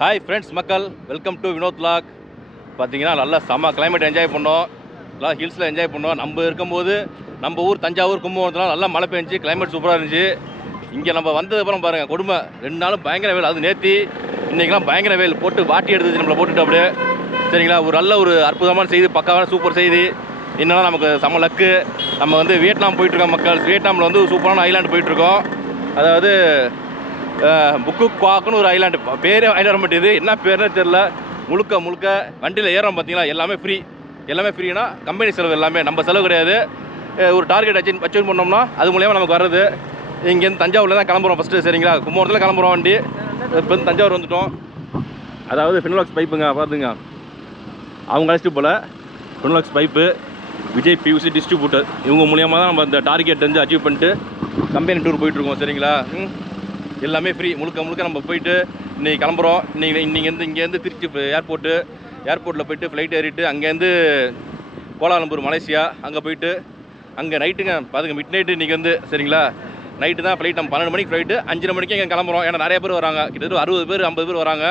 Hi friends மக்கள், welcome to Vinod vlog. பார்த்தீங்கன்னா நல்லா செம்ம கிளைமேட் என்ஜாய் பண்ணோம், நல்லா ஹில்ஸில் என்ஜாய் பண்ணோம். நம்ம இருக்கும்போது நம்ம ஊர் தஞ்சாவூர் கும்பகோணத்தில் நல்லா மழை பெஞ்சு கிளைமேட் சூப்பராக இருந்துச்சு. இங்கே நம்ம வந்ததுக்கப்புறம் பாருங்கள் கொடுமை, 2 நாளும் பயங்கர வெயில். அது நேற்று இன்றைக்கெலாம் பயங்கர வெயில் போட்டு வாட்டி எடுத்துச்சு நம்மளை போட்டுட்டு அப்படியே. சரிங்களா, ஒரு அற்புதமான செய்தி, பக்காவான சூப்பர் செய்தி. என்னென்னா நமக்கு செம்ம லக்கு. நம்ம வந்து வியட்நாம் போயிட்டுருக்கோம் மக்கள். வியட்நாமில் வந்து சூப்பரான ஐலாண்டு போயிட்டுருக்கோம். அதாவது புக்கு குவாக்குன்னு ஒரு ஐலாண்டு, பேரே ஐலாண்ட் வர மாட்டேது, என்ன பேருன்னு தெரில. முழுக்க வண்டியில் ஏறோம் பார்த்தீங்களா, எல்லாமே ஃப்ரீனா கம்பெனி செலவு, எல்லாமே நம்ம செலவு கிடையாது. ஒரு டார்கெட் அச்சீவ் பண்ணோம்னா அது மூலியமாக நமக்கு வர்றது. இங்கேருந்து தஞ்சாவூரில் தான் கிளம்புறோம் ஃபஸ்ட்டு. சரிங்களா, கும்பகோணத்தில் கிளம்புறோம் வண்டி. இப்போ வந்து தஞ்சாவூர் வந்துட்டோம். அதாவது ஃபினோலெக்ஸ் பைப்புங்க, பார்த்துங்க, அவங்க அழைச்சிட்டு போல். Finolex pipe, Vijay PVC distributor, இவங்க மூலியமாக தான் நம்ம இந்த டார்கெட் வந்து அச்சீவ் பண்ணிட்டு கம்பெனி டூர் போயிட்டுருக்கோம். சரிங்களா, எல்லாமே ஃப்ரீ. முழுக்க நம்ம போயிட்டு இன்றைக்கி கிளம்புறோம். இங்கேருந்து திருச்சி ஏர்போர்ட்டில் போயிட்டு ஃப்ளைட் ஏறிட்டு அங்கேருந்து கோலாலம்பூர் மலேசியா, அங்கே போயிட்டு அங்கே நைட்டுங்க பார்த்துங்க, மிட் நைட்டு இன்றைக்கி வந்து. சரிங்களா, நைட்டு தான் ஃப்ளைட். நம்ம 12 மணிக்கு ஃப்ளைட்டு, 5:30 மணிக்கு இங்கே கிளம்புறோம். ஏன்னா நிறைய பேர் வராங்க, கிட்டத்தட்ட 60 பேர் 50 பேர் வராங்க.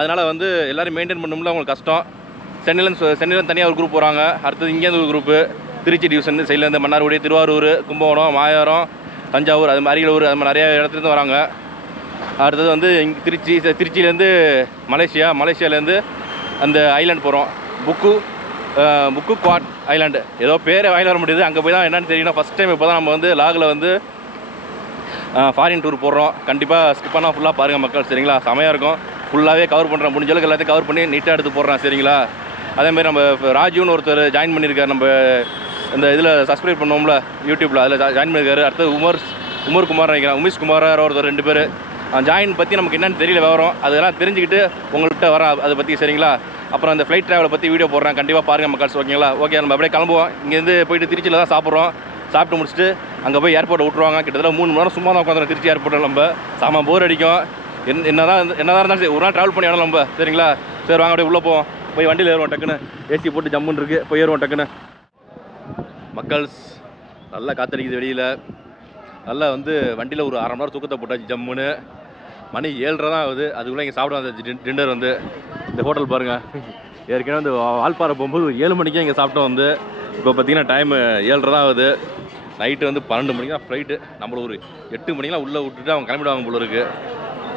அதனால் வந்து எல்லோரும் மெயின்டைன் பண்ணணும்ல, அவங்களுக்கு கஷ்டம். சென்னையிலேருந்து தனியாக ஒரு குரூப் வராங்க. அடுத்தது இங்கேருந்து ஒரு குரூப்பு, திருச்சி டிவிஷன் சைட்லேருந்து மன்னார்குடி, திருவாரூர், கும்பகோணம், மாயாரம், தஞ்சாவூர், அது மாதிரி அரியலூர், அது மாதிரி நிறைய இடத்துலேருந்து வராங்க. அடுத்தது வந்து இங்கே திருச்சியிலேருந்து மலேசியாவிலேருந்து அந்த ஐலாண்டு போகிறோம். புக்கு குவாட் ஐலாண்டு, ஏதோ பேர் வாயில் வர முடியுது. அங்கே போய் தான் என்னென்னு தெரியும்னா, ஃபஸ்ட் டைம் இப்போ தான் நம்ம வந்து லாகில் வந்து ஃபாரின் டூர் போடுறோம். கண்டிப்பாக ஸ்கிப் பண்ணால் ஃபுல்லாக பாருங்கள் மக்கள். சரிங்களா, செமையாக இருக்கும். ஃபுல்லாகவே கவர் பண்ணுறேன், முடிஞ்ச அளவுக்கு எல்லாத்தையும் கவர் பண்ணி நீட்டாக எடுத்து போடுறேன். சரிங்களா, அதேமாதிரி நம்ம ராஜுன்னு ஒருத்தர் ஜாயின் பண்ணியிருக்கார். நம்ம இந்த இதில் சப்ஸ்கிரைப் பண்ணுவோம்ல யூடியூப்பில், அதில் ஜாயின் பண்ணியிருக்காரு. அடுத்தது உமர் குமார் நினைக்கிறேன், உமேஷ் குமார் ஒருத்தர், 2 பேர் ஜாயின் பற்றி நமக்கு என்னென்னு தெரியல விவரம். அதெல்லாம் தெரிஞ்சுக்கிட்டு உங்கள்கிட்ட வரேன் அதை பற்றி. சரிங்களா, அப்புறம் அந்த ஃப்ளைட் ட்ராவலை பற்றி வீடியோ போடுறேன், கண்டிப்பாக பாருங்கள் மக்கள்ஸ். ஓகேங்களா, ஓகே, நம்ம அப்படியே கிளம்புவோம். இங்கேருந்து போயிட்டு திருச்சியில் தான் சாப்பிட்றோம். சாப்பிட்டு முடிச்சுட்டு அங்கே போய் ஏர்போர்ட்டை விட்டுருவாங்க. கிட்டத்தட்ட 3 மணி நேரம் சும்மா தான் உட்காந்துரும் திருச்சி ஏர்போர்ட்டில். நம்ம செம போர் அடிக்கும். என்னதான் இருந்தாலும் சரி, ஒரு நாள் ட்ராவல் பண்ணி ஆகணும் நம்ம. சரிங்களா, சரி வாங்க அப்படியே உள்ளே போவோம். போய் வண்டியில் ஏறுவோம் டக்குன்னு. ஏசி போட்டு ஜம்முன்னு இருக்குது, போய் ஏறுவோம் டக்குன்னு. மக்கள்ஸ், நல்லா காற்றடிக்குது வெளியில். நல்லா வந்து வண்டியில் ஒரு 1/2 மணி நேரம் தூக்கத்தை போட்டாச்சு ஜம்முன்னு. மணி 7:30 தான் ஆகுது. அதுக்குள்ளே இங்கே சாப்பிடுவோம். அந்த டின்னர் வந்து இந்த ஹோட்டல் பாருங்கள். ஏற்கனவே வந்து வால்பாறை போகும்போது 7 மணிக்கே இங்கே சாப்பிட்டோம் வந்து. இப்போ பார்த்தீங்கன்னா டைமு 7:30 தான் ஆகுது. நைட்டு வந்து 12 மணிக்கு தான் ஃப்ளைட்டு. நம்மளை ஒரு 8 மணிக்கெலாம் உள்ளே விட்டுட்டு அவங்க கிளம்பிடுவாங்க போல இருக்குது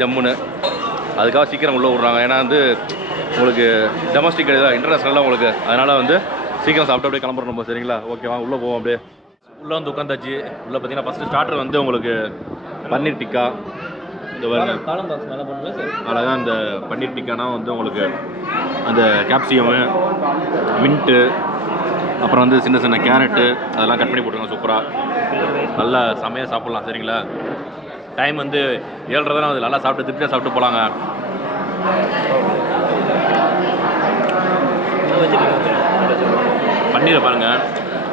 ஜம்முன்னு. அதுக்காக சீக்கிரம் உள்ளே விட்றாங்க. ஏன்னா வந்து உங்களுக்கு டொமஸ்டிக் கிடையாது, இன்டர்நேஷ்னலாக உங்களுக்கு. அதனால் வந்து சீக்கிரம் சாப்பிட்டு அப்படியே கிளம்புறோம் நம்ம. சரிங்களா, ஓகேவா, உள்ளே போவோம். அப்படியே உள்ளே வந்து உட்காந்தாச்சு. உள்ளே பார்த்தீங்கன்னா ஃபஸ்ட்டு ஸ்டார்டர் வந்து உங்களுக்கு பன்னீர் டிக்கா. இந்த அழகாக இந்த பன்னீர் டிக்கானா வந்து உங்களுக்கு அந்த கேப்சிகமு, மின்ட்டு, அப்புறம் வந்து சின்ன கேரட்டு அதெல்லாம் கட் பண்ணி போட்டுருங்க. சூப்பராக நல்லா செமையாக சாப்பிட்லாம். சரிங்களா, டைம் வந்து 7:30 தான். அது நல்லா சாப்பிட்டு திருப்தியாக சாப்பிட்டு போகலாங்க. பன்னீரை பாருங்கள்,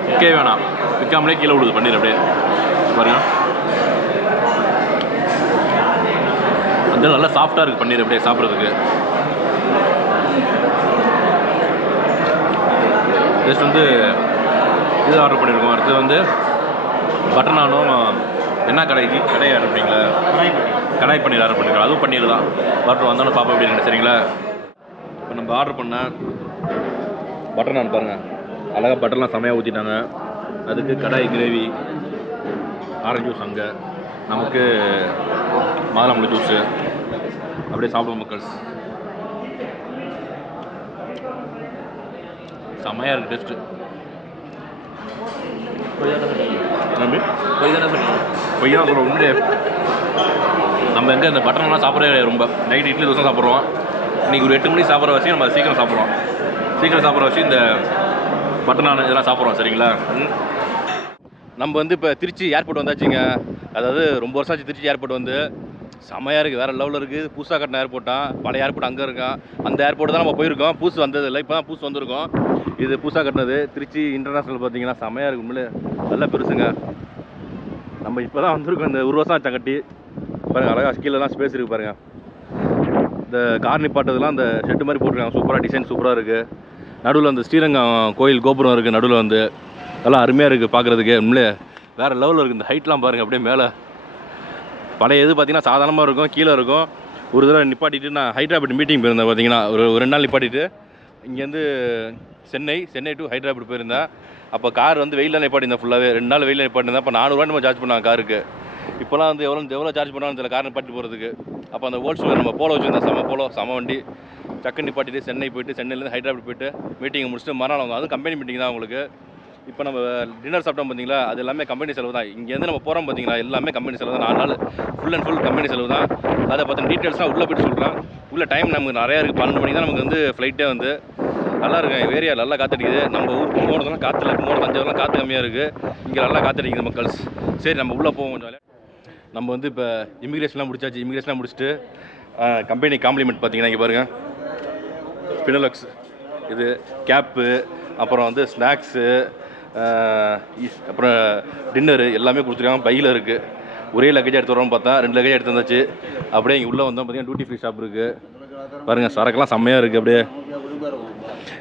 விற்கவே வேணாம், விற்காமலே கீழே விடுது பன்னீர். அப்படியே பாருங்கள், அந்த நல்லா சாஃப்டாக இருக்குது பன்னீர் அப்படியே சாப்பிட்றதுக்கு. ஜஸ்ட் வந்து இது ஆர்டர் பண்ணியிருக்கோம். அடுத்து வந்து பட்டர் நானும் என்ன கடை ஆர்டர் பண்ணிங்களா, கடாய் பன்னீர் ஆர்டர் பண்ணியிருக்கோம். அதுவும் பன்னீர் தான். பட்டர் வந்தோன்னு பாப்பா எப்படி இருக்கு. சரிங்களா, இப்போ நம்ம ஆர்டர் பண்ண பட்டர் நான் பாருங்கள், அழகாக பட்டர்லாம் செமையாக ஊற்றிட்டாங்க. அதுக்கு கடாய் கிரேவி, ஆரஞ்சு ஜூஸ், அங்கே நமக்கு மாதுளம்பழ ஜூஸு. அப்படியே சாப்பிடுவோம் மக்கள். செம்மையாக இருக்குது டேஸ்ட்டு. பொய்யா சொல்கிறோம் உண்மையே. நம்ம எங்கே இந்த பட்டர்லாம் சாப்பிட்றே ரொம்ப. நைட்டு இட்லி தோசை சாப்பிட்றோம். இன்றைக்கி ஒரு 8 மணிக்கு சாப்பிட்ற வச்சு நம்ம சீக்கிரம் சாப்பிட்ற வச்சு இந்த பட்டர் நான் இதெல்லாம் சாப்பிட்றோம். சரிங்களா, நம்ம வந்து இப்போ திருச்சி ஏர்போர்ட் வந்தாச்சுங்க. அதாவது ரொம்ப வருஷம் ஆச்சு திருச்சி ஏர்போர்ட் வந்து. செம்மையாக இருக்குது, வேறு லெவலில் இருக்குது. புதுசாக கட்டின ஏர்போர்ட்டான், பழைய ஏர்போர்ட் அங்கே இருக்கான். அந்த ஏர்போர்ட் தான் நம்ம போயிருக்கோம். புதுசு வந்ததில்லை, இப்போ தான் புதுசு வந்திருக்கோம். இது புதுசாக கட்டினது திருச்சி இன்டர்நேஷ்னல். பார்த்தீங்கன்னா செம்மையாக இருக்குது உண்மையிலே, நல்லா பெருசுங்க. நம்ம இப்போ தான் வந்திருக்கோம். இந்த 1 வருஷம் ஆச்சா கட்டி. பாருங்கள், அழகாக கீழெல்லாம் ஸ்பேஸ் இருக்குது பாருங்கள். இந்த கார் நிப்பாட்டதுலாம் அந்த ஷெட்டு மாதிரி போட்டிருக்காங்க. சூப்பராக டிசைன் சூப்பராக இருக்குது. நடுவில் அந்த ஸ்ரீரங்கம் கோயில் கோபுரம் இருக்குது நடுவில் வந்து. நல்லா அருமையாக இருக்குது பார்க்குறதுக்கு. உண்மையிலே வேறு லெவலில் இருக்குது. இந்த ஹைட்லாம் பாருங்கள், அப்படியே மேலே பழைய இது பார்த்திங்கன்னா சாதாரணமாக இருக்கும், கீழே இருக்கும். ஒரு தடவை நிப்பாட்டிட்டு நான் ஹைதராபாத் மீட்டிங் போயிருந்தேன். பார்த்தீங்கன்னா ஒரு 2 நாள் நிப்பாட்டிட்டு இங்கேருந்து சென்னை டு ஹைதராபாத் போயிருந்தேன். அப்போ கார் வந்து வெயிலில் நிப்பாட்டியிருந்தேன். ஃபுல்லாகவே 2 நாள் வெயிலில் நிப்பாட்டியிருந்தேன். அப்போ 400 நம்ம சார்ஜ் பண்ணாங்க காருக்கு. இப்போலாம் வந்து எவ்வளோ சார்ஜ் பண்ணாலும் தெரியல கார் நிப்பாட்டி போகிறதுக்கு. அப்போ அந்த ஹோல்சேல் நம்ம போலோ வச்சுருந்தேன். செம வண்டி டக்குன்னு நிப்பாட்டிட்டு சென்னை போயிட்டு சென்னையிலேருந்து ஹைதராபாத் போயிட்டு மீட்டிங்கை முடிச்சுட்டு மறுநாள் வந்தோம். அதுவும் கம்பெனி மீட்டிங் தான் உங்களுக்கு. இப்போ நம்ம டின்னர் சாப்பிட்டோம் பார்த்தீங்களா, அது எல்லாமே கம்பெனி செலவு தான். இங்கேருந்து நம்ம போகிறோம் பார்த்தீங்களா, எல்லாமே கம்பெனி செலவு தான். 4 நாள் ஃபுல் அண்ட் ஃபுல் கம்பெனி செலவு தான். அதை பற்றின டீட்டெயில்ஸ்லாம் உள்ளே போய்ட்டு சொல்கிறேன். உள்ள டைம் நமக்கு நிறையா இருக்குது. 12 மணிக்கு தான் நமக்கு வந்து ஃப்ளைட்டே வந்து. நல்லா இருக்கும் ஏரியா, நல்லா காற்றடிக்குது. நம்ம ஊருக்கு போகிறதுலாம் காற்றுல கும்போணம் தஞ்சாவூர்லாம் காற்று கம்மியாக இருக்குது. இங்கே நல்லா காற்றடிக்குது மக்கள்ஸ். சரி நம்ம உள்ளே போவோம் கொஞ்சம். நம்ம வந்து இப்போ இமிக்ரேஷன்லாம் முடிச்சாச்சு. இமிக்ரேஷன்லாம் முடிச்சுட்டு கம்பெனி காம்ப்ளிமெண்ட் பார்த்தீங்கன்னா இங்கே பாருங்கள், ஃபினோலெக்ஸ் இது கேப்பு, அப்புறம் வந்து ஸ்நாக்ஸு, அப்புறம் டின்னரு எல்லாமே கொடுத்துருக்காங்க. பையில் இருக்குது. ஒரே லக்கேஜ் எடுத்து வரோம்னு பார்த்தா 2 லக்கேஜ் எடுத்து வந்தாச்சு. அப்படியே இங்கே உள்ளே வந்தோம் பார்த்தீங்கன்னா டியூட்டி ஃப்ரீ ஷாப் இருக்குது பாருங்கள். சரக்கெல்லாம் செம்மையாக இருக்குது. அப்படியே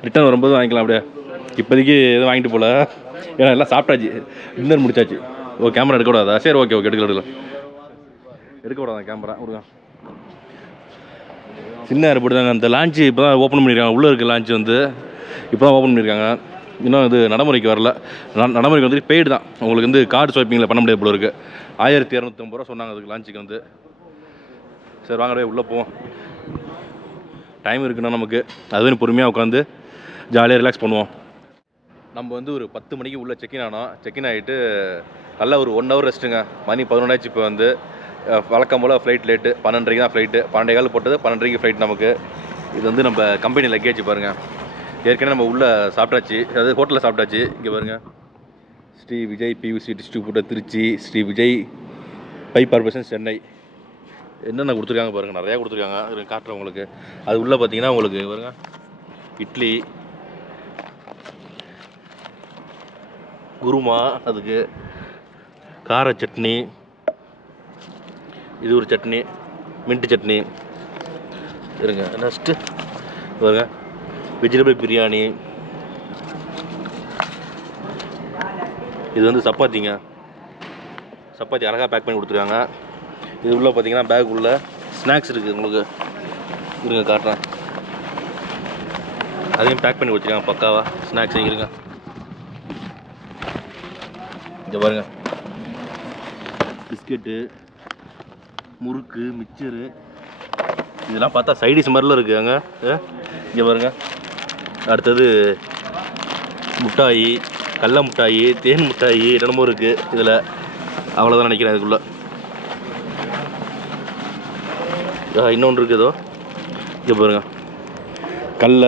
ரிட்டர்ன் வரும்போது வாங்கிக்கலாம். அப்படியே இப்போதைக்கு எதுவும் வாங்கிட்டு போகல, ஏன்னா எல்லாம் சாப்பிட்டாச்சு, டின்னர் முடிச்சாச்சு. ஓ கேமரா எடுக்கக்கூடாதா? சரி ஓகே எடுக்கக்கூடாதா கேமரா கொடுங்க. சின்ன ஏர்போர்ட் தாங்க. அந்த லான்ச்சு இப்போ தான் ஓப்பன் பண்ணியிருக்காங்க. உள்ளே இருக்க லான்ச்சு வந்து இப்போ தான் ஓப்பன் பண்ணியிருக்காங்க. இன்னும் இது நடைமுறைக்கு வரல. நடைமுறைக்கு வந்துட்டு பெய்டு தான். உங்களுக்கு வந்து கார்டு ஸ்வைப்பிங்கில் பண்ண முடியாது போல இருக்குது. 1250 ரூபா சொன்னாங்க அதுக்கு லான்ச்சுக்கு வந்து. சரி வாங்க உள்ளே போவோம். டைம் இருக்குன்னா நமக்கு அதுவும் பொறுமையாக உட்காந்து ஜாலியாக ரிலாக்ஸ் பண்ணுவோம். நம்ம வந்து ஒரு 10 மணிக்கு உள்ளே செக்இன் ஆனோம். செக்இன் ஆகிட்டு நல்லா ஒரு 1 ஹவர் ரெஸ்ட்டுங்க. மணி 11 ஆச்சு. இப்போ வந்து வழக்கம் போல் ஃப்ளைட் லேட்டு 12:30 தான் ஃப்ளைட்டு. 12:15 போட்டது 12:30 ஃப்ளைட் நமக்கு. இது வந்து நம்ம கம்பெனி லக்கேஜ் பாருங்கள். ஏற்கனவே நம்ம உள்ளே சாப்பிட்டாச்சு, அதாவது ஹோட்டலில் சாப்பிட்டாச்சு. இங்கே பாருங்கள், Sri Vijay PVC distributor Trichy, Sri Vijay pipe corporation Chennai. என்னென்ன கொடுத்துருக்காங்க பாருங்கள், நிறையா கொடுத்துருக்காங்க. காட்டுறேன் உங்களுக்கு. அது உள்ளே பார்த்தீங்கன்னா உங்களுக்கு பாருங்கள், இட்லி, குருமா, அதுக்கு கார சட்னி, இது ஒரு சட்னி, மின்ட்டு சட்னி இருங்க. நெக்ஸ்ட்டு பாருங்க, வெஜிடபிள் பிரியாணி. இது வந்து சப்பாத்திங்க. சப்பாத்தி அழகாக பேக் பண்ணி கொடுத்துருக்காங்க. இது உள்ளே பார்த்தீங்கன்னா பேக் உள்ள ஸ்நாக்ஸ் இருக்குது உங்களுக்கு. இருங்க காட்டுறேன். அதையும் பேக் பண்ணி வச்சுருக்காங்க பக்காவா. ஸ்நாக்ஸ் இருங்க, இங்கே பாருங்க, பிஸ்கெட்டு, முறுக்கு, மிக்சரு, இதெல்லாம் பார்த்தா சைடிஷ் மாதிரிலாம் இருக்குது அங்கே. இங்கே பாருங்கள். அடுத்தது முட்டாயி, கடல முட்டாயி, தேன் முட்டாயி, என்னமோ இருக்குது இதில். அவ்வளோதான் நினைக்கிறேன் இதுக்குள்ளே. இன்னொன்று இருக்குது ஏதோ. இங்கே பாருங்கள், கடல,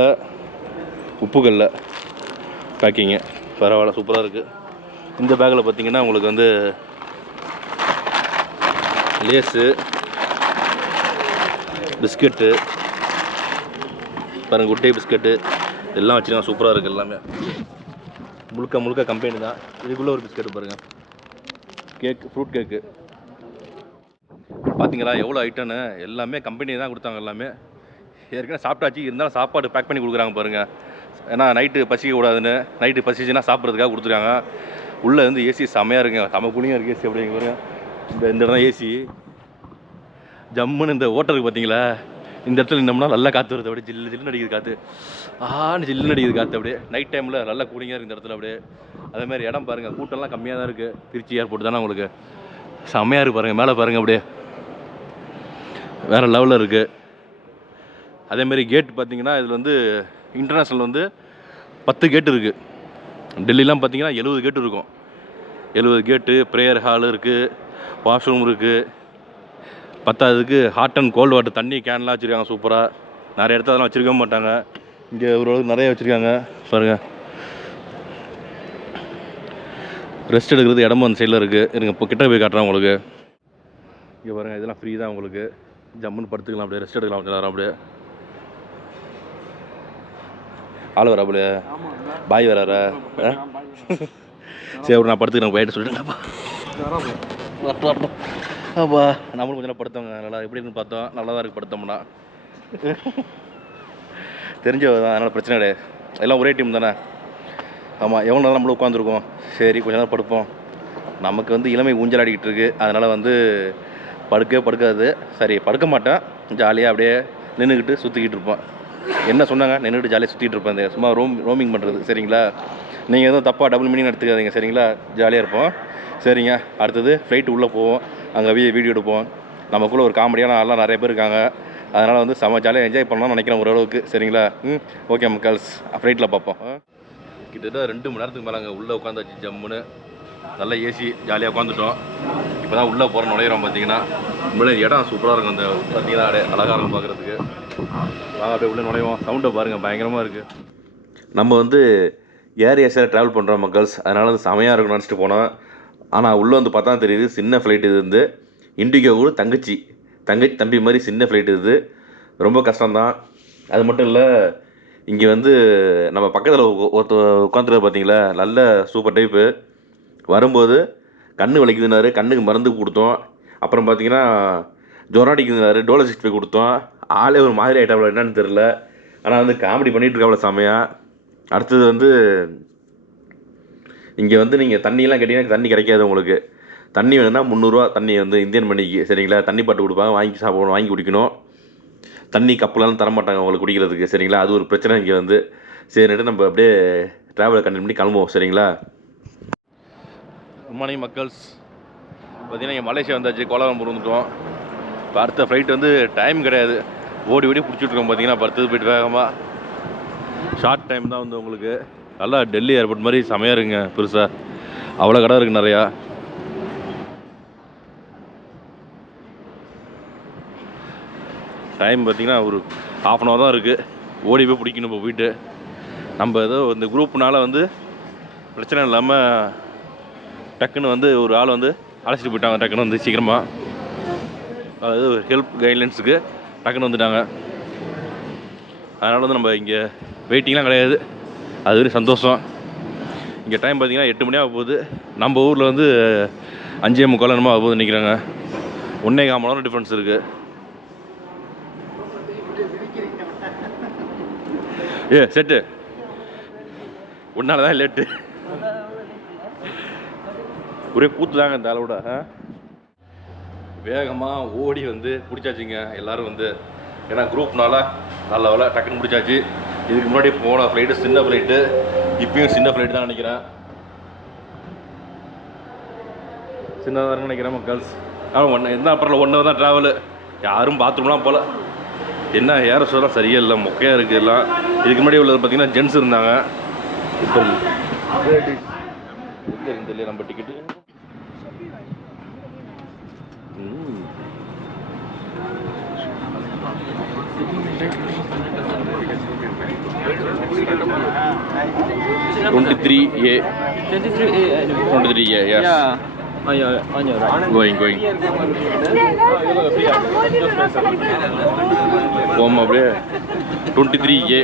உப்பு கடல பேக்கிங்கு பரவாயில்ல, சூப்பராக இருக்குது. இந்த பேக்கில் பார்த்தீங்கன்னா உங்களுக்கு வந்து லேஸு, பிஸ்கெட்டு பாருங்கள், குட் டே பிஸ்கெட்டு எல்லாம் வச்சுருக்காங்க. சூப்பராக இருக்குது எல்லாமே. முழுக்க கம்பெனி தான். இதுக்குள்ளே ஒரு பிஸ்கெட்டு பாருங்கள், கேக்கு, ஃப்ரூட் கேக்கு. பார்த்தீங்களா எவ்வளோ ஐட்டம்னு. எல்லாமே கம்பெனி தான் கொடுத்தாங்க எல்லாமே. ஏற்கனவே சாப்பிட்டாச்சு, இருந்தாலும் சாப்பாடு பேக் பண்ணி கொடுக்குறாங்க பாருங்கள். ஏன்னா நைட்டு பசிக்க கூடாதுன்னு, நைட்டு பசிச்சுன்னா சாப்பிட்றதுக்காக கொடுத்துருக்காங்க. உள்ளே வந்து ஏசி செம்மையாக இருக்குங்க, செம்ம கூலிங்காக இருக்குது ஏசி. அப்படிங்க பாருங்க, இந்த இடம் தான் ஏசி. ஜம்முன்னு இந்த ஓட்டருக்கு பார்த்தீங்களா, இந்த இடத்துல நின்னோம்னா நல்லா காற்று வருது. அப்படியே ஜில்லுன்னு அடிக்குது காற்று. ஜில்லுன்னு அடிக்குது காற்று. அப்படியே நைட் டைமில் நல்லா கூலிங்காக இருக்குது இந்த இடத்துல. அப்படியே அதேமாதிரி இடம் பாருங்கள், கூட்டம்லாம் கம்மியாக தான் இருக்குது. திருச்சி ஏர்போர்ட் தானே உங்களுக்கு. செம்மையாக இருக்குது பாருங்கள். மேலே பாருங்கள், அப்படியே வேறு லெவலில் இருக்குது. அதேமாரி கேட் பார்த்தீங்கன்னா இதில் வந்து இன்டர்நேஷ்னல் வந்து 10 கேட்டு இருக்குது. டெல்லிலாம் பார்த்தீங்கன்னா 70 கேட்டு இருக்கும். 70 கேட்டு. ப்ரேயர் ஹால் இருக்குது, வாஷ்ரூம் இருக்குது. பத்தாவதுக்கு ஹாட் அண்ட் கோல்டு வாட்டர் தண்ணி கேன்லாம் வச்சுருக்காங்க சூப்பராக. நிறைய இடத்துல அதெல்லாம் வச்சுருக்க மாட்டாங்க. இங்கே ஓரளவுக்கு நிறைய வச்சுருக்காங்க பாருங்கள். ரெஸ்ட் எடுக்கிறது இடமும் அந்த சைடில் இருக்குது. இருங்க இப்போ கிட்ட போய் காட்டுறேன் உங்களுக்கு. இங்கே பாருங்கள், இதெல்லாம் ஃப்ரீ தான் உங்களுக்கு. ஜம்முன்னு படுத்துக்கலாம், அப்படியே ரெஸ்ட் எடுக்கலாம் எல்லாரும். அப்படியே ஆள் வரா அப்படியே பாய் வராரா? சரி நான் படுத்துக்கிறேன், போயிட்டு சொல்லிட்டுங்கப்பா. அப்பா நம்மளும் கொஞ்சம் நேரம் படுத்தவங்க. நல்லா எப்படி இருக்குன்னு பார்த்தோம். நல்லா தான் இருக்குது படுத்தோம்னா. தெரிஞ்சவ தான், அதனால் பிரச்சனை கிடையாது. எல்லாம் ஒரே டீம் தானே. ஆமாம், எவ்வளோ நேரம் நம்மளும் உட்காந்துருக்கோம். சரி கொஞ்சம் நேரம் படுப்போம். நமக்கு வந்து இளமை ஊஞ்சல் ஆடிக்கிட்டு இருக்குது. அதனால் வந்து படுக்கவே படுக்காது. சரி படுக்க மாட்டேன், ஜாலியாக அப்படியே நின்றுக்கிட்டு சுற்றிக்கிட்டு இருப்பேன். என்ன சொன்னாங்க, நின்றுட்டு ஜாலியாக சுற்றிட்டு இருப்பேன். இந்த சும்மா ரோமிங் பண்ணுறது. சரிங்களா, நீங்கள் எதுவும் தப்பாக டபுள் மீனிங் எடுத்துக்காதீங்க. சரிங்களா, ஜாலியாக இருப்போம். சரிங்க, அடுத்தது ஃப்ளைட்டு உள்ளே போவோம், அங்கே வீடியோ எடுப்போம். நமக்குள்ளே ஒரு காமெடியான ஆள்லாம் நிறைய பேர் இருக்காங்க. அதனால் வந்து செம்ம ஜாலியாக என்ஜாய் பண்ணலாம்னு நினைக்கிறேன் ஓரளவுக்கு. சரிங்களா, ஓகே மக்கள்ஸ், ஃப்ளைட்டில் பார்ப்போம். கிட்டத்தட்ட 2 மணி நேரத்துக்கு மேலே அங்கே உள்ளே உட்காந்தாச்சு. ஜம்முன்னு நல்லா ஏசி ஜாலியாக உட்காந்துட்டோம். இப்போ தான் உள்ளே போகிற நுழையிறோம். பார்த்தீங்கன்னா உண்மையிலே இடம் சூப்பராக இருக்கும். அந்த பார்த்தீங்கன்னா அப்படியே அழகாக இருக்கும் பார்க்குறதுக்கு. வாங்க அப்படியே உள்ளே நுழைவோம். சவுண்டை பாருங்கள், பயங்கரமாக இருக்குது. நம்ம வந்து ஏர் ஏசியில் ட்ராவல் பண்ணுறோம் மக்கள்ஸ். அதனால் வந்து செமையாக இருக்கும்னு நினச்சிட்டு போனோம். ஆனால் உள்ளே வந்து பார்த்தா தெரியுது சின்ன ஃப்ளைட். இது வந்து இண்டிகோ கூட தம்பி மாதிரி சின்ன ஃப்ளைட். இது ரொம்ப கஷ்டம்தான். அது மட்டும் இல்லை, இங்கே வந்து நம்ம பக்கத்தில் ஒருத்தர் உட்காந்துருக்க பார்த்தீங்களா, நல்ல சூப்பர் டைப்பு. வரும்போது கண்ணு வலிக்குதுனாரு, கண்ணுக்கு மருந்து கொடுத்தோம். அப்புறம் பார்த்தீங்கன்னா ஜொரம் அடிக்குதுனாரு, டோலோசிக்ஸ் போய் கொடுத்தோம். ஆளே ஒரு மாதிரி ஆகிட்டாப்ல, என்னன்னு தெரில. ஆனால் வந்து காமெடி பண்ணிகிட்டு இருக்காப்ல செமையாக. அடுத்தது வந்து இங்கே வந்து நீங்கள் தண்ணியெலாம் கேட்டிங்கன்னா தண்ணி கிடைக்காது உங்களுக்கு. தண்ணி வேணும்னா 300 ரூபா தண்ணி வந்து இந்தியன் மணிக்கு. சரிங்களா, தண்ணி பாட்டு கொடுப்பாங்க, வாங்கி சாப்பிடணும், வாங்கி குடிக்கணும். தண்ணி கப்பலாம் தரமாட்டாங்க உங்களுக்கு குடிக்கிறதுக்கு. சரிங்களா, அது ஒரு பிரச்சனை இங்கே வந்து. சரின்ட்டு நம்ம அப்படியே ட்ராவலை கண்டினியூ பண்ணி கிளம்புவோம். சரிங்களா. குட் மார்னிங் மக்கள்ஸ். பார்த்தீங்கன்னா இங்கே மலேசியா வந்தாச்சு, கோலாலம்பூர் வந்துட்டோம். இப்போ அடுத்த ஃப்ளைட் வந்து டைம் கிடையாது, ஓடி பிடிச்சிட்ருக்கோம். பார்த்தீங்கன்னா இப்போ அடுத்தது போய்ட்டு வேகமாக ஷார்ட் டைம் தான் வந்து உங்களுக்கு. நல்லா டெல்லி ஏர்போர்ட் மாதிரி செமையாக இருக்குங்க, பெருசாக அவ்வளோ கடை இருக்குது நிறையா. டைம் பார்த்திங்கன்னா ஒரு 1/2 hour தான் இருக்குது. ஓடி போய் பிடிக்கணும். இப்போ போயிட்டு நம்ம ஏதோ இந்த குரூப்னால வந்து பிரச்சனை இல்லாமல் டக்குன்னு வந்து ஒரு ஆள் வந்து அழைச்சிட்டு போயிட்டாங்க. டக்குன்னு வந்து சீக்கிரமாக, அதாவது ஹெல்ப் கைட்லைன்ஸுக்கு டக்குன்னு வந்துட்டாங்க. அதனால் வந்து நம்ம இங்கே வெயிட்டிங்லாம் கிடையாது. அது வரைக்கும் சந்தோஷம். இங்கே டைம் பார்த்திங்கன்னா 8 மணி ஆக போகுது. நம்ம ஊரில் வந்து 5:45 என்னமோ ஆக போகுது நினைக்கிறாங்க. 1.25 மணி நேரம் டிஃப்ரென்ஸ் இருக்குது. செட்டு உன்னால தான் லேட்டு. ஒரே கூத்து தாங்க இந்த ஆளோட. வேகமாக ஓடி வந்து பிடிச்சாச்சுங்க எல்லோரும் வந்து. ஏன்னா குரூப்னால நல்ல வேலை டக்குன்னு பிடிச்சாச்சு. இதுக்கு முன்னாடி போன ஃப்ளைட்டு சின்ன ஃப்ளைட்டு, இப்பயும் சின்ன ஃப்ளைட்டு தான் நினைக்கிறேன். சின்னதாக நினைக்கிறேன் மக்கள்ஸ். என்ன அப்புறம் 1 hour தான் ட்ராவலு. யாரும் பாத்ரூம்லாம் போகல. என்ன ஏற சொல்லலாம் சரியே இல்லை, மொக்கையாக இருக்குது எல்லாம். இதுக்கு முன்னாடி உள்ளது பார்த்தீங்கன்னா ஜென்ஸ் இருந்தாங்க. இப்போ தெரியல நம்ம ticket. (23A) 23A, yes. Going. போம் அப்படியே 23A.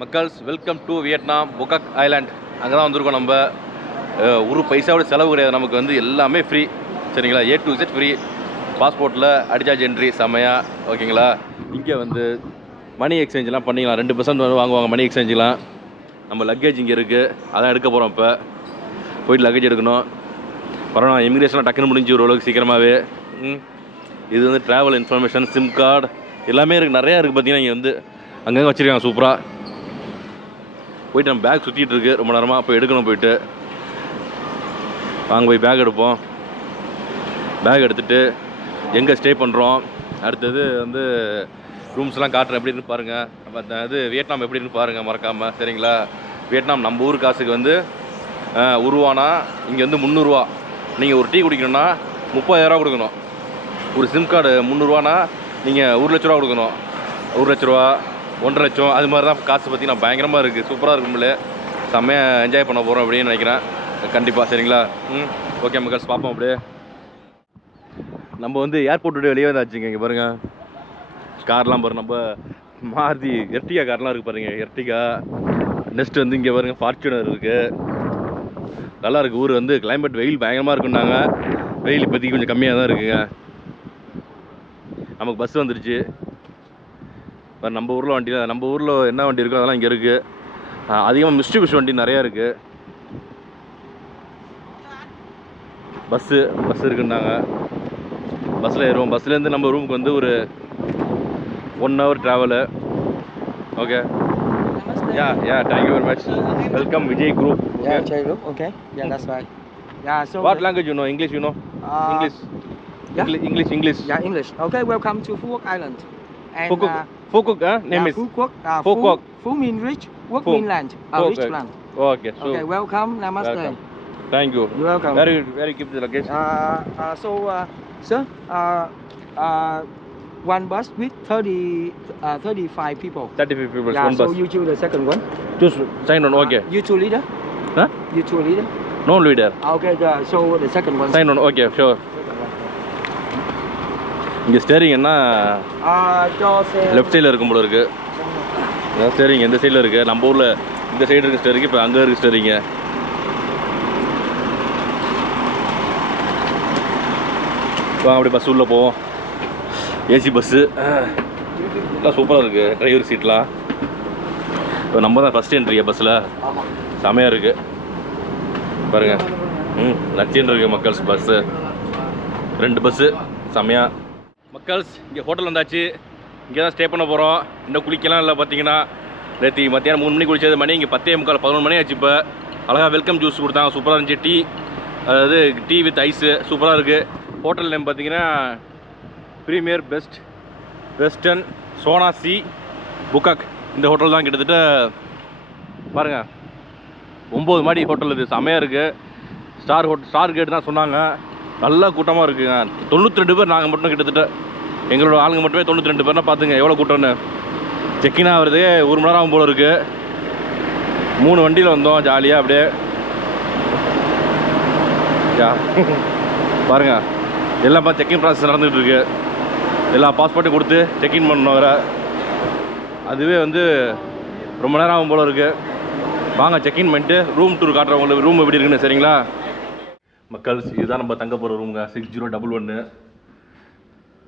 மக்கள்ஸ், welcome to Vietnam, Phu Quoc island. அங்கே தான் வந்திருக்கோம் நம்ம. ஒரு பைசாவோட செலவு கிடையாது நமக்கு, வந்து எல்லாமே ஃப்ரீ. சரிங்களா, A to Z ஃப்ரீ. பாஸ்போர்ட்டில் அடிச்சார்ஜ் என்ட்ரி செம்மையாக. ஓகேங்களா. இங்கே வந்து மணி எக்ஸ்சேஞ்செலாம் பண்ணிக்கலாம். 2% வந்து வாங்குவாங்க மணி எக்ஸ்சேஞ்செலாம். நம்ம லக்கேஜ் இங்கே இருக்குது, அதான் எடுக்க போகிறோம். இப்போ போயிட்டு லக்கேஜ் எடுக்கணும். பரவாயில்ல, இமிக்ரேஷன்லாம் டக்குன்னு முடிஞ்சு ஓரளவுக்கு சீக்கிரமாகவே. இது வந்து ட்ராவல் இன்ஃபர்மேஷன், சிம் கார்டு எல்லாமே இருக்குது, நிறையா இருக்குது. பார்த்தீங்கன்னா இங்கே வந்து அங்கங்கே வச்சுருக்காங்க சூப்பராக. போயிட்டு நம்ம பேக் சுற்றிட்டு இருக்கு ரொம்ப நேரமாக. போய் எடுக்கணும். போயிட்டு வாங்க போய் பேக் எடுப்போம். பேக் எடுத்துகிட்டு எங்கே ஸ்டே பண்ணுறோம், அடுத்தது வந்து ரூம்ஸ்லாம் காட்டுறேன் எப்படி இருக்குன்னு பாருங்கள். நம்ம இது வியட்நாம் எப்படி இருக்குன்னு பாருங்கள் மறக்காமல். சரிங்களா. வியட்நாம் நம்ம ஊர் காசுக்கு வந்து உருவானா இங்கே வந்து 300 ரூபா. நீங்கள் ஒரு டீ குடிக்கணும்னா 30,000 கொடுக்கணும். ஒரு சிம் கார்டு 300 ரூபானா நீங்கள் 1 லட்ச ரூபா கொடுக்கணும். 1 லட்ச ரூபா, 1.5 லட்சம், அது மாதிரி தான் காசு. பார்த்திங்கன்னா பயங்கரமாக இருக்குது, சூப்பராக இருக்கும்ல. செம்மையாக என்ஜாய் பண்ண போகிறோம் அப்படின்னு நினைக்கிறேன் கண்டிப்பாக. சரிங்களா. ஓகே மக்கள்ஸ், பார்ப்போம். அப்படியே நம்ம வந்து ஏர்போர்ட் விட்டு வெளியே வந்தாச்சுங்க. இங்கே பாருங்கள் கார்லாம் பாருங்கள். நம்ம மாருதி எர்டிகா கார்லாம் இருக்குது பாருங்கள், எர்டிகா. நெக்ஸ்ட் வந்து இங்கே பாருங்கள் ஃபார்ச்சுனர் இருக்குது. நல்லா இருக்குது ஊர். வந்து கிளைமேட் வெயில் பயங்கரமாக இருக்குன்னாங்க. வெயில் இப்போதைக்கு கொஞ்சம் கம்மியாக தான் இருக்குங்க. நமக்கு பஸ் வந்துடுச்சு. நம்ம ஊரில் வண்டியில், நம்ம ஊரில் என்ன வண்டி இருக்கோ அதெல்லாம் இங்கே இருக்குது. அதிகமாக மிஸ்டிபிஷ் வண்டி நிறையா இருக்குது. பஸ் இருக்குன்னாங்க. பஸ்ஸில் ஏறுவோம். பஸ்லேருந்து நம்ம ரூமுக்கு வந்து ஒரு 1 hour travel. Okay. Yeah, thank you very much. Welcome Vijay Group. Yeah, Vijay Group. Okay. Yeah, that's right. Yeah, so What language you know? English you know? English. Yeah. English. Yeah, English. Okay, welcome to Phu Quoc Island. And Phu Quoc, name is? Phu Quoc. Phu Quoc. Phu means rich, Quoc Phu. means land. Rich land. Okay. So Okay, welcome. Namaste. welcome. Thank you. You're welcome. Very keep the luggage. Sir, one bus with 35 people. 35 people, Yeah, one so bus. you choose the second one. Choose sign on. Okay. You two leader. Huh? You two leader. No leader. Okay, so the second one. Sign on. Okay, sure. இங்கே steering என்ன left சைடில் இருக்கும் போல இருக்கு. Steering எந்த சைடில் இருக்கு? நம்ம ஊரில் இந்த சைடு இருக்கு ஸ்டேரிங், இப்போ அங்கே இருக்கு ஸ்டேரிங்க. அப்படி பஸ் உள்ளே போவோம். ஏசி பஸ்ஸு எல்லாம் சூப்பராக இருக்குது. டிரைவர் சீட்லாம் இப்போ நம்ம தான் ஃபஸ்ட் என்ட்ரியா பஸ்ஸில். செமையாக இருக்குது பாருங்கள். நச்சின்னு இருக்குது மக்கள்ஸ் பஸ்ஸு. 2 பஸ்ஸு செமையாக. மக்கள்ஸ் இங்கே ஹோட்டல் வந்தாச்சு. இங்கே தான் ஸ்டே பண்ண போகிறோம். இன்னும் குளிக்கலாம் இல்லை. பார்த்தீங்கன்னா நேற்று மத்தியானம் 3 மணிக்கு குளிச்சது, மணி இங்கே 10:45 11 மணி ஆச்சு. இப்போ அழகாக வெல்கம் ஜூஸ் கொடுத்தாங்க, சூப்பராக இருந்துச்சு. டீ, அதாவது டீ வித் ஐஸு சூப்பராக இருக்குது. ஹோட்டல் நேம் பார்த்தீங்கன்னா premier best western Sonasea Phu Quoc. இந்த ஹோட்டல் தான் கிட்டத்தட்ட பாருங்கள் 9 மாடி ஹோட்டல். இது செமையாக இருக்குது. ஸ்டார் கேட் தான் சொன்னாங்க. நல்ல கூட்டமாக இருக்குங்க. 92 பேர் நாங்கள் மட்டும். கிட்டத்தட்ட எங்களோட ஆளுங்க மட்டுமே 92 பேர்னா பார்த்துங்க எவ்வளோ கூட்டம்னு. செக்கின் ஆகிறதே 1 மணி நேரம் ஆகும் போல இருக்குது. 3 வண்டியில் வந்தோம் ஜாலியாக அப்படியே. பாருங்கள் எல்லாம் செக்கின் ப்ராசஸ் நடந்துகிட்டு இருக்கு. எல்லா பாஸ்போர்ட்டும் கொடுத்து செக்இன் பண்ணணும் வேறு. அதுவே வந்து ரொம்ப நேரம் ஆகும் போல இருக்குது. வாங்க செக்இன் பண்ணிட்டு ரூம் டூர் காட்டுறேன் உங்களுக்கு. ரூம் எப்படி இருக்குன்னு. சரிங்களா மக்கள்ஸ்? இதுதான் நம்ம தங்க போகிற ரூமுங்க. 6011.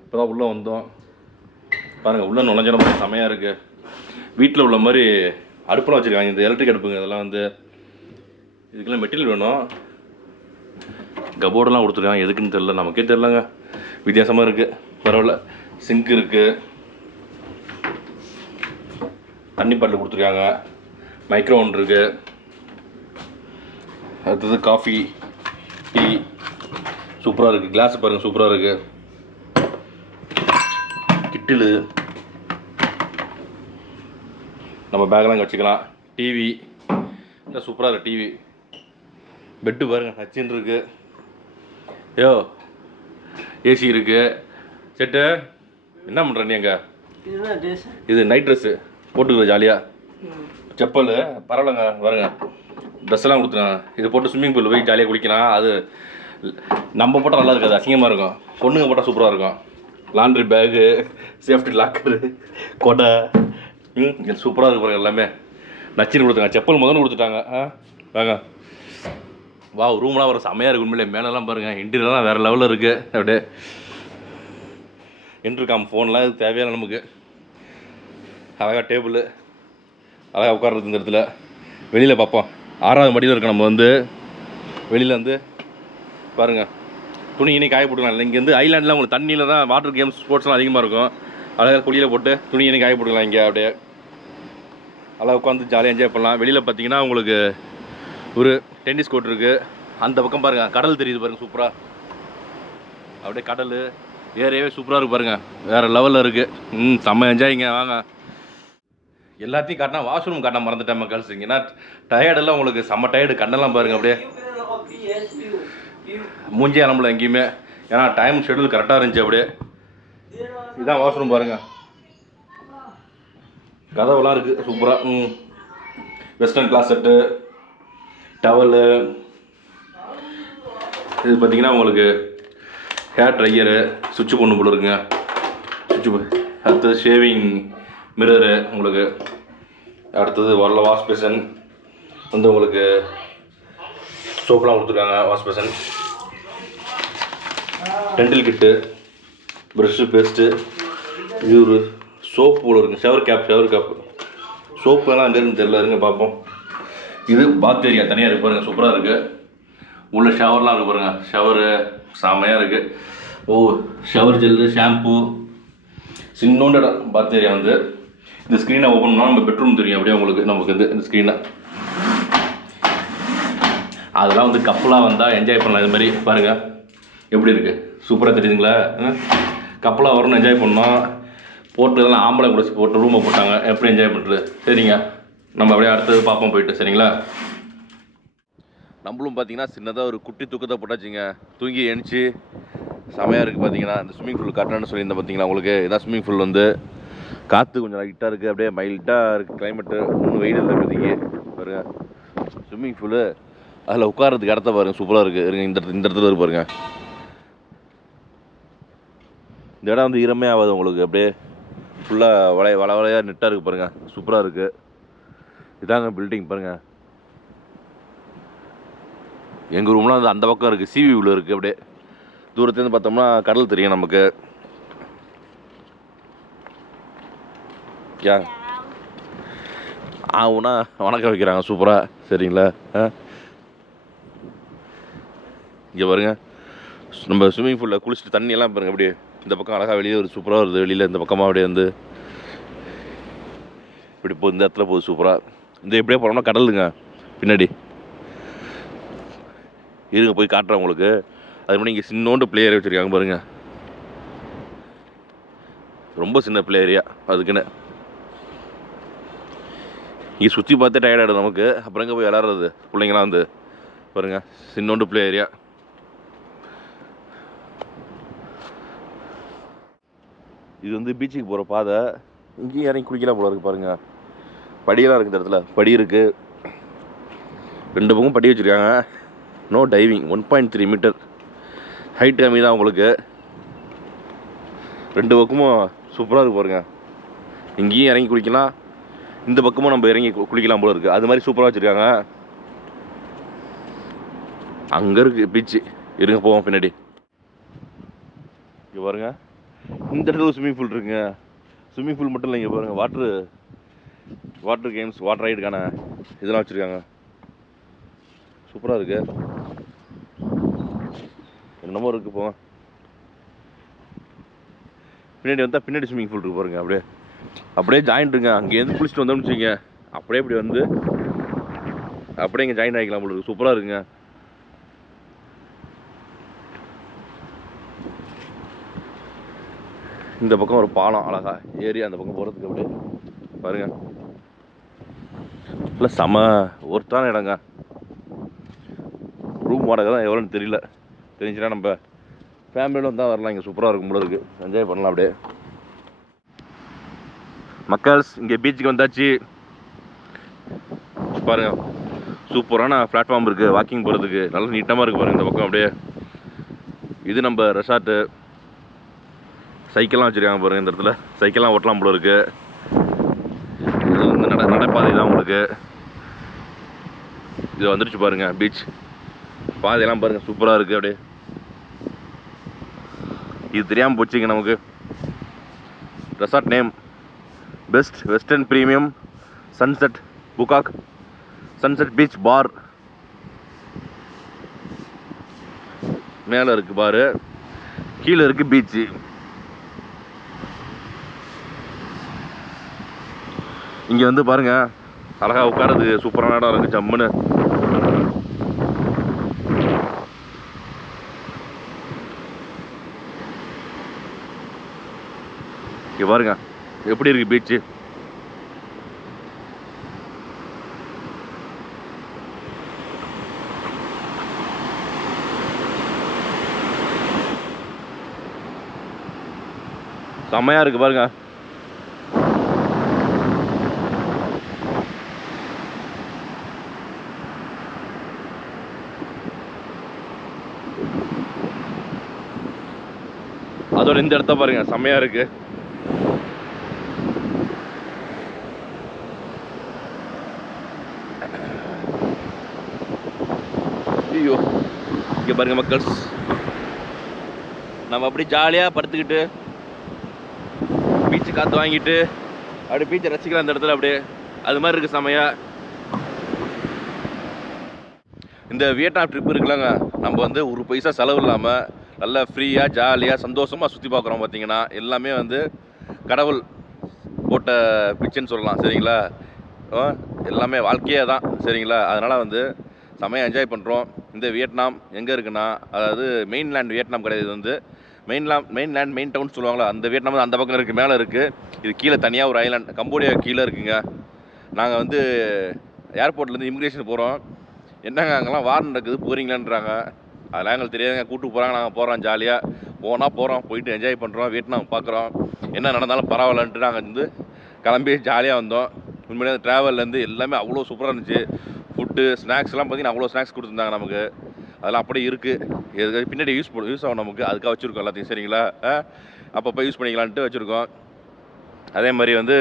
இப்போ தான் உள்ளே வந்தோம். பாருங்கள் உள்ளே நுழைஞ்ச மாதிரி செமையாக இருக்குது. வீட்டில் உள்ள மாதிரி அடுப்பெல்லாம் வச்சுருக்காங்க. இந்த எலக்ட்ரிக் அடுப்புங்க. இதெல்லாம் வந்து இதுக்கெல்லாம் மெட்டீரியல் வேணும். கபோர்டெல்லாம் கொடுத்துருக்காங்க. எதுக்குன்னு தெரில, நமக்கே தெரிலங்க. வித்தியாசமாக இருக்குது. பரவாயில்ல. சிங்க் இருக்குது. தண்ணி பாட்டில் கொடுத்துருக்காங்க. மைக்ரோ ஓவன் இருக்குது. அடுத்தது காஃபி டீ சூப்பராக இருக்குது. கிளாஸ் பாருங்கள் சூப்பராக இருக்குது. கிட்டிலு நம்ம பேக்லாம் வச்சுக்கலாம். டிவி சூப்பராக இருக்குது. டிவி பெட்டு பாருங்கள் நச்சின்னு இருக்குது. ஐயோ ஏசி இருக்குது. செட்டு என்ன பண்ணுற நீ? அங்கே இது நைட் ட்ரெஸ்ஸு போட்டுக்குது ஜாலியாக. செப்பல் பரவாயில்லங்க. பாருங்க ட்ரெஸ்ஸெல்லாம் கொடுத்துருங்க. இது போட்டு ஸ்விம்மிங் பூலில் போய் ஜாலியாக குளிக்கலாம். அது நம்ம போட்டால் நல்லா இருக்காது, அசிங்கமாக இருக்கும். பொண்ணுங்க போட்டால் சூப்பராக இருக்கும். லாண்ட்ரி பேகு, சேஃப்டி லாக்கரு, கொடை சூப்பராக இருக்கு பாருங்க. எல்லாமே நச்சின்னு கொடுத்தாங்க. செப்பல் முதல்ல கொடுத்துட்டாங்க. வாங்க வா. ரூம்லாம் வர செம்மையாக இருக்கு உண்மையிலே. மேலெல்லாம் பாருங்கள் இன்டீரியர்லாம் வேறு லெவலில் இருக்குது. அப்படியே இன்டர்காம் ஃபோன்லாம் இது தேவையான நமக்கு. அழகாக டேபிள், அழகாக உட்கார்றது இந்த இடத்துல. வெளியில் பார்ப்போம். 6வது மாடியில் இருக்கோம் நம்ம. வந்து வெளியில் வந்து பாருங்கள் துணி இனி காய போட்டுக்கலாம். இல்லை இங்கே வந்து ஐலாண்டில் உங்களுக்கு தண்ணியில் தான் வாட்டர் கேம்ஸ் ஸ்போர்ட்ஸ்லாம் அதிகமாக இருக்கும். அழகாக குளியில் போட்டு துணி இனி காய போட்டுக்கலாம். இங்கே அப்படியே அழகாக உட்காந்து ஜாலியாக என்ஜாய் பண்ணலாம். வெளியில் பார்த்தீங்கன்னா உங்களுக்கு ஒரு டென்னிஸ் கோர்ட் இருக்குது. அந்த பக்கம் பாருங்கள் கடல் தெரியுது பாருங்கள் சூப்பராக. அப்படியே கடல் ஏரியாவே சூப்பராக இருக்குது பாருங்கள். வேறு லெவலில் இருக்குது. செம்ம என்ஜாய்ங்க. வாங்க எல்லாத்தையும் காட்டினா வாஷ்ரூம் காட்ட மறந்துட்டேன் மக்கள்ஸ். ஏன்னா டயர்டெல்லாம் உங்களுக்கு செம்ம டயர்டு. கண்ணெல்லாம் பாருங்கள் அப்படியே மூஞ்சி நம்மள எங்கேயுமே. ஏன்னா டைம் ஷெடியூல் கரெக்டாக இருந்துச்சு. அப்படியே இதுதான் வாஷ்ரூம் பாருங்கள். கதவுலாம் இருக்குது சூப்பராக. Western glass set, towel. இது பார்த்தீங்கன்னா உங்களுக்கு ஹேர் ட்ரையரு, சுவிட்சு பொண்ணு போல இருக்குங்க. சுவிட்சு அடுத்தது ஷேவிங் மிரரு உங்களுக்கு. அடுத்தது வரல வாஷ் பேசன் வந்து உங்களுக்கு சோப்லாம் கொடுத்துருக்காங்க. வாஷ் பேசன், டென்டல் கிட்டு, ப்ரெஷ்ஷு, பேஸ்ட்டு. இது ஒரு சோப்பு போல இருக்குங்க. Shower gap. சோப்பு எல்லாம் அங்கே இருக்குன்னு தெரியல. இருங்க பார்ப்போம். இது பாத் ஏரியா தனியாக இருக்கு பாருங்கள். சூப்பராக இருக்குது. உள்ள ஷவர்லாம் இருக்கு பாருங்க. ஷவரு செமையாக இருக்குது. ஓ, ஷவர் ஜெல்லு, ஷாம்பு, சின்னோண்டு இடம் பாத் ஏரியா வந்து. இந்த ஸ்க்ரீனை ஓப்பன் பண்ணால் நம்ம பெட்ரூம் தெரியும் அப்படியே உங்களுக்கு. நமக்கு வந்து இந்த ஸ்க்ரீனை அதெல்லாம் வந்து கப்பலாக வந்தால் என்ஜாய் பண்ணலாம். இது மாதிரி பாருங்கள் எப்படி இருக்குது, சூப்பராக தெரியுதுங்களா? கப்பலாக வரணும், என்ஜாய் பண்ணோம். போட்டு இதெல்லாம் ஆம்பளை குடிச்சு போட்டு ரூமை போட்டாங்க. எப்படி என்ஜாய் பண்ணுறது? சரிங்க, நம்ம அப்படியே அடுத்தது பார்ப்போம் போயிட்டு. சரிங்களா? நம்மளும் பார்த்தீங்கன்னா சின்னதாக ஒரு குட்டி தூக்கத்தை போட்டாச்சுங்க. தூங்கி எழுந்துச்சி செமையாக இருக்குது. பார்த்தீங்கன்னா இந்த ஸ்விம்மிங் பூல் காட்டணும்னு சொல்லியிருந்தேன். பார்த்தீங்களா உங்களுக்கு இதான் ஸ்விம்மிங் பூல் வந்து. காற்று கொஞ்சம் லைட்டாக இருக்குது, அப்படியே மைல்டாக இருக்குது கிளைமேட்டு. ஒன்றும் வெயில் இல்லை இப்போதைக்கு. பாருங்க ஸ்விம்மிங் பூலு. அதில் உட்காரத்துக்கு இடத்த பாருங்கள், சூப்பராக இருக்குது. இருங்க, இந்த இடத்துல இருக்கு பாருங்க. இந்த இடம் வந்து ஈரமே ஆகாது உங்களுக்கு. அப்படியே ஃபுல்லாக வளையாக நெட்டாக இருக்குது பாருங்கள், சூப்பராக இருக்குது. இதாங்க பில்டிங் பாருங்கள். எங்கள் ரூம்லாம் வந்து அந்த பக்கம் இருக்குது, சிவி வியூவில் இருக்குது. அப்படியே தூரத்துலேருந்து பார்த்தோம்னா கடல் தெரியும் நமக்கு. யா ஆகுனா வணக்கம் வைக்கிறாங்க, சூப்பராக. சரிங்களா? இங்கே பாருங்க, நம்ம ஸ்விம்மிங் பூலில் குளிச்சுட்டு தண்ணியெல்லாம் பாருங்கள். அப்படியே இந்த பக்கம் அழகாக வெளியே ஒரு சூப்பராக வருது. வெளியில் இந்த பக்கமாக அப்படியே வந்து இப்படி போகுது, இந்த இடத்துல போகுது சூப்பராக. இந்த எப்படியே போனோம்னா கடலுங்க பின்னாடி. இருங்க போய் காட்டுறேன் உங்களுக்கு. அது மாதிரி இங்கே சின்னோண்டு பிளே ஏரியா வச்சுருக்காங்க பாருங்கள். ரொம்ப சின்ன பிளே ஏரியா அதுக்குன்னு. இங்கே சுற்றி பார்த்தே டயர்டாகிடும் நமக்கு. அப்புறம் எங்கே போய் விளாட்றது? பிள்ளைங்களாம் வந்து பாருங்கள், சின்னோண்டு பிளே ஏரியா. இது வந்து பீச்சுக்கு போகிற பாதை. இங்கேயும் இறங்கி குளிக்கலாம் போல இருக்குது பாருங்கள். படியெல்லாம் இருக்குது இந்த இடத்துல. படி இருக்குது, 2 பக்கம் படி வச்சுருக்காங்க. No diving. 1.3 மீட்டர் ஹைட் கம்மி தான் உங்களுக்கு. 2 பக்கமும் சூப்பராக இருக்குது பாருங்கள். இங்கேயும் இறங்கி குளிக்கலாம், இந்த பக்கமும் நம்ம இறங்கி குளிக்கலாம் போல இருக்குது. அது மாதிரி சூப்பராக வச்சுருக்காங்க. அங்கே இருக்குது பீச்சு. இருங்க போவோம் பின்னாடி. இங்கே பாருங்கள், இந்த இடத்துல ஸ்விம்மிங் பூல் இருக்குங்க. ஸ்விம்மிங் பூல் மட்டும் இல்லை, இங்கே பாருங்கள் வாட்டர் கேம்ஸ், வாட்டர் ரைடுக்கான இதெல்லாம் வச்சுருக்காங்க. சூப்பராக இருக்குது. என்னமோ இருக்குது. போங்க பின்னாடி வந்தால் பின்னாடி ஸ்விம்மிங் பூல் இருக்கு பாருங்க. அப்படியே ஜாயின்ட்டுங்க. அங்கேருந்து குளிச்சுட்டு வந்தோம்னு வச்சுக்கோங்க, அப்படியே இப்படி வந்து அப்படியே இங்கே ஜாயின் ஆகிக்கலாம் போல இருக்குது. சூப்பராக இருக்குங்க. இந்த பக்கம் ஒரு பாலம் அழகா ஏறி அந்த பக்கம் போகிறதுக்கு அப்படியே பாருங்க. இல்லை செம ஒர்த்தான இடங்க. ரூம் வாடகை தான் எவ்வளோன்னு தெரியல. தெரிஞ்சுன்னா நம்ம ஃபேமிலியோட வந்தால் வரலாம். இங்கே சூப்பராக இருக்கும் போல இருக்குது. என்ஜாய் பண்ணலாம் அப்படியே. மக்கள்ஸ் இங்கே பீச்சுக்கு வந்தாச்சு பாருங்க. சூப்பரான பிளாட்ஃபார்ம் இருக்குது வாக்கிங் போகிறதுக்கு. நல்லா நீட்டமாக இருக்குது பாருங்கள் இந்த பக்கம். அப்படியே இது நம்ம ரெசார்ட்டு. சைக்கிள்லாம் வச்சுருக்காங்க பாருங்கள் இந்த இடத்துல. சைக்கிள்லாம் ஓட்டலாம் போல இருக்குது. இது வந்து நடைபாதை தான் உங்களுக்கு. இது வந்துருச்சு பாருங்கள் பீச். பாதையெல்லாம் பாருங்கள் சூப்பராக இருக்குது. அப்படியே இது தெரியாமல் போச்சுங்க நமக்கு. Resort name best western premium sunset Phu Quoc sunset beach bar. மேலே இருக்குது பாரு, கீழே இருக்குது பீச்சு. இங்கே வந்து பாருங்கள் அழகாக உட்காரதுக்கு சூப்பரான இடம் இருக்குது. ஜம்முன்னு இங்கே பாருங்க எப்படி இருக்குது பீச்சு. செம்மையாக இருக்குது பாருங்க. அதோட இந்த இடத்த பாருங்க செம்மையாக இருக்கு. ஐயோ இங்கே பாருங்க மக்கள்ஸ், நம்ம அப்படி ஜாலியாக படுத்துக்கிட்டு பீச்சு காற்று வாங்கிட்டு அப்படியே பீச்சை ரசிக்கலாம் அந்த இடத்துல. அப்படியே அது மாதிரி இருக்குது செமையாக. இந்த வியட்நாம் ட்ரிப் இருக்குல்லங்க, நம்ம வந்து ஒரு பைசா செலவு இல்லாமல் நல்லா ஃப்ரீயாக ஜாலியாக சந்தோஷமாக சுற்றி பார்க்குறோம். பார்த்தீங்கன்னா எல்லாமே வந்து கடவுள் போட்ட பிச்சைன்னு சொல்லலாம். சரிங்களா? எல்லாமே வாழ்க்கையே தான். சரிங்களா? அதனால் வந்து செமையாக என்ஜாய் பண்ணுறோம். இந்த வியட்நாம் எங்கே இருக்குன்னா, அதாவது மெயின்லேண்ட் வியட்நாம் கிடையாது. இது வந்து மெயின்லேண்ட் மெயின் டவுன் சொல்லுவாங்களா, அந்த வியட்நாம் வந்து அந்த பக்கம் இருக்குது, மேலே இருக்குது. இது கீழே தனியாக ஒரு ஐலாண்ட் கம்போடியா கீழே இருக்குங்க. நாங்கள் வந்து ஏர்போர்ட்லேருந்து இமிக்ரேஷன் போகிறோம். என்னங்க அங்கெல்லாம் வார் நடக்குது, போகிறீங்களான்றாங்க. அதெல்லாம் எங்களுக்கு தெரியாதுங்க. கூப்பிட்டு போகிறாங்க, நாங்கள் போகிறோம். ஜாலியாக போகிறோம், போயிட்டு என்ஜாய் பண்ணுறோம், வியட்நாம் பார்க்குறோம். என்ன நடந்தாலும் பரவாயில்லன்ட்டு நாங்கள் வந்து கிளம்பி ஜாலியாக வந்தோம். உண்மையிலே அந்த ட்ராவல்லேருந்து எல்லாமே அவ்வளோ சூப்பராக இருந்துச்சு. ஃபுட்டு ஸ்நாக்ஸ்லாம் பார்த்திங்கன்னா அவ்வளோ ஸ்நாக்ஸ் கொடுத்துருந்தாங்க நமக்கு. அதெல்லாம் அப்படியே இருக்குது. பின்னாடி யூஸ் ஆகும் நமக்கு, அதுக்காக வச்சுருக்கோம் எல்லாத்தையும். சரிங்களா? அப்பப்போ யூஸ் பண்ணிக்கலான்ட்டு வச்சுருக்கோம். அதே மாதிரி வந்து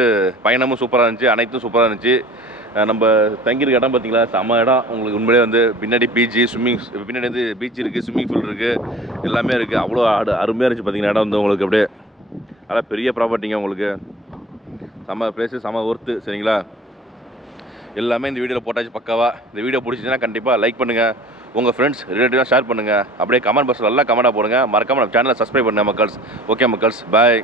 பயணமும் சூப்பராக இருந்துச்சு, அனைத்தும் சூப்பராக இருந்துச்சு. நம்ம தங்கியிருக்க இடம் பார்த்திங்களா, செம்ம இடம். உங்களுக்கு உண்மையிலே வந்து பின்னாடி பீச்சு, பின்னாடி வந்து பீச் இருக்குது, ஸ்விம்மிங் பூல் இருக்குது, எல்லாமே இருக்குது. அவ்வளோ அருமையாக இருந்துச்சு. பார்த்திங்கன்னா இடம் வந்து உங்களுக்கு அப்படியே அதான் பெரிய ப்ராப்பர்ட்டிங்க. உங்களுக்கு செம்ம பிளேஸு, செம்ம ஒர்த்து. சரிங்களா? எல்லாமே இந்த வீடியோவில் போட்டாச்சு பக்காவா. இந்த வீடியோ பிடிச்சிச்சுன்னா கண்டிப்பாக லைக் பண்ணுங்கள், உங்கள் ஃப்ரெண்ட்ஸ் ரிலேட்டிவாக ஷேர் பண்ணுங்கள். அப்படியே கமெண்ட் பாக்ஸில் நல்லா கமெண்டாக போடுங்க. மறக்காமல் நம்ம சேனலை சப்ஸ்கிரைப் பண்ணுங்கள் மக்கள்ஸ். ஓகே மக்கள்ஸ், பாய்.